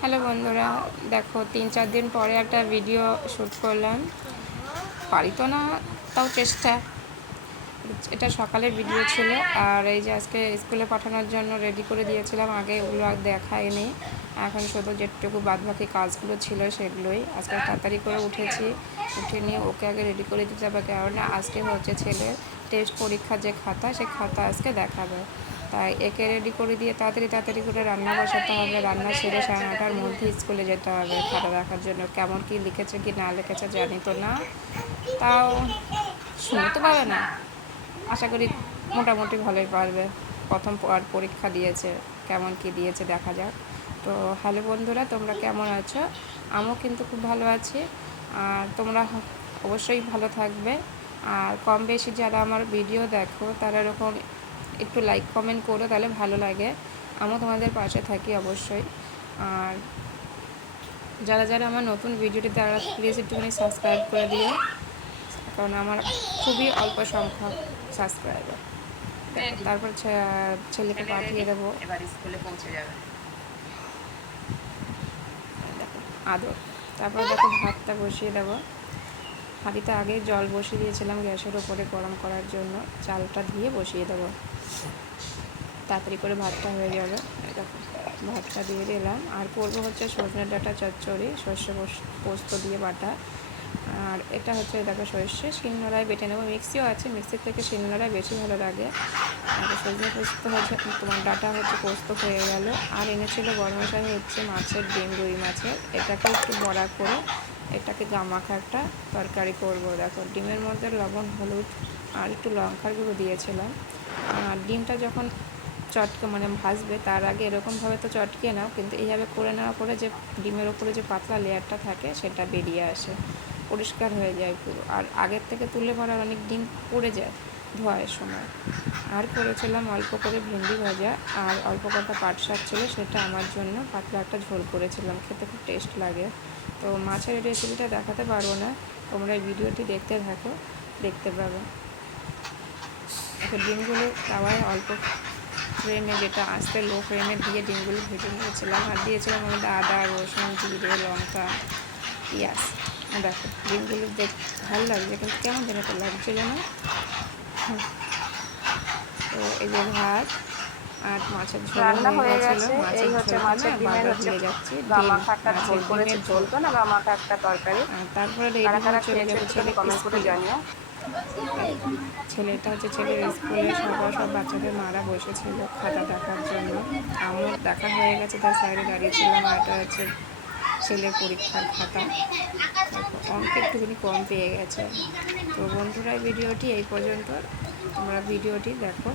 Hello বন্ধুরা, দেখো 3-4 দিন পরে একটা ভিডিও শ্যুট করলাম। পারি তো না, তাও চেষ্টা। এটা সকালের ভিডিও ছিল। আর এই যে আজকে স্কুলে পাঠানোর জন্য রেডি করে দিয়েছিলাম, আগে ওগুলো আর দেখায়নি। এখন শুধু যেটুকু বাদবাকি কাজগুলো ছিল সেগুলোই। আজকে তাড়াতাড়ি করে উঠেছি, উঠে নিয়ে ওকে আগে রেডি করে দিতে হবে, কারণ আজকে হচ্ছে ছেলের টেস্ট পরীক্ষার যে খাতা, সে খাতা আজকে দেখাবে। তাই একে রেডি করে দিয়ে তাড়াতাড়ি করে রান্না বসাতে হবে। রান্না সেরে 9:30টার মধ্যে স্কুলে যেতে হবে খাতা দেখার জন্য। কেমন কি লিখেছে কি না লিখেছে জানি তো না, তাও শুনতে পাবে না। আশা করি মোটামুটি ভালোই পারবে। প্রথম পরীক্ষা দিয়েছে, কেমন কি দিয়েছে দেখা যাক। তো হ্যালো বন্ধুরা, তোমরা কেমন আছো? আমিও কিন্তু খুব ভালো আছি। আর তোমরা অবশ্যই ভালো থাকবে। আর কম বেশি যারা আমার ভিডিও দেখো তারা এরকম একটু লাইক কমেন্ট করো, তাহলে ভালো লাগে। আমিও তোমাদের পাশে থাকি অবশ্যই। আর যারা যারা আমার নতুন ভিডিওটি তারা প্লিজ একটুখানি সাবস্ক্রাইব করে দিও, কারণ আমার খুবই অল্প সংখ্যক সাবস্ক্রাইবার। তারপর ছেলেকে পাঠিয়ে দেবো, এবার স্কুলে পৌঁছে যাবে। দেখো আদর। তারপর দেখো ভাতটা বসিয়ে দেবো। হাঁড়িতে আগে জল বসিয়ে দিয়েছিলাম গ্যাসের ওপরে গরম করার জন্য, চালটা দিয়ে বসিয়ে দেবো, তাড়াতাড়ি করে ভাতটা হয়ে যাবে। দেখো ভাতটা দিয়ে দিলাম। আর করবো হচ্ছে সজনে ডাঁটা চচ্চড়ি, সর্ষে পোস্ত দিয়ে বাটা। আর এটা হচ্ছে দেখো সর্ষে শিলনোড়ায় বেটে নেবো, মিক্সিও আছে, মিক্সির থেকে শিলনোড়ায় বেশি ভালো লাগে। আর সজনে পোস্ত হচ্ছে তোমার ডাঁটা হচ্ছে পোস্ত হয়ে গেল। আর এনেছিল বড়মশাই হচ্ছে মাছের ডিম, রুই মাছের। এটাকে একটু বড়া করে এটাকে গামাখা একটা তরকারি করবো। দেখো ডিমের মধ্যে লবণ, হলুদ আর একটু লঙ্কার গুঁড়ো দিয়েছিলাম। আর ডিমটা যখন মানে ভাজবে তার আগে এরকমভাবে তো চটকিয়ে নাও, কিন্তু এইভাবে করে নেওয়ার পরে যে ডিমের ওপরে যে পাতলা লেয়ারটা থাকে সেটা বেরিয়ে আসে, পরিষ্কার হয়ে যায় পুরো। আর আগের থেকে তুলে পরে অনেক ডিম পড়ে যায় ধোয়ার সময়। আর করেছিলাম অল্প করে ভেন্ডি ভাজা, আর অল্প কটা পাট শাক ছিল, সেটা আমার জন্য পাতলা একটা ঝোল করেছিলাম, খেতে খুব টেস্ট লাগে। তো মাছের রেসিপিটা দেখাতে পারবো না, তোমরা এই ভিডিওটি দেখতে থাকো, দেখতে পাবে। ডিমগুলো তাওয়ায় অল্প ফ্লেমে, যেটা আস্তে লো ফ্লেমে দিয়ে ডিমগুলো ভেজে নিয়েছিলাম। আর দিয়েছিলাম আমাদের আদা, রসুন, জিরে, লঙ্কা, পেঁয়াজ। দেখো ডিমগুলো ভালো লাগছে, কিন্তু কেমন যেন তো লাগছিল না। তো এই যে ভাত আর মাছের ঝোল রান্না হয়ে গেছিলো। গেছে। এই মাছের হচ্ছে ঝোলটা না মাছের ডিমের বারবার হচ্ছে ভুলে যাচ্ছি, ডিম গামাখা একটা ঝোল মাছের করেছে, ডিমের ঝোল ঝোল। তো না, গামাখা একটা তরকারি। আর তারপরে রেডি কারা কারা হয়ে চলে খেয়েছে যাবো একটুখানি ছেলে কমেন্ট করে স্কুলে। জানিও। ছেলেটা হচ্ছে ছেলের স্কুলে সব বাচ্চাদের মারা বসেছিল খাতা দেখার জন্য। আমার দেখা হয়ে গেছে, তার সাইডে দাঁড়িয়েছিলাম। আর এটা হচ্ছে ছেলের পরীক্ষার খাতা। অঙ্কে একটুখানি কম পেয়ে গেছে। তো বন্ধুরা ভিডিওটি এই পর্যন্ত, তোমরা ভিডিওটি দেখো।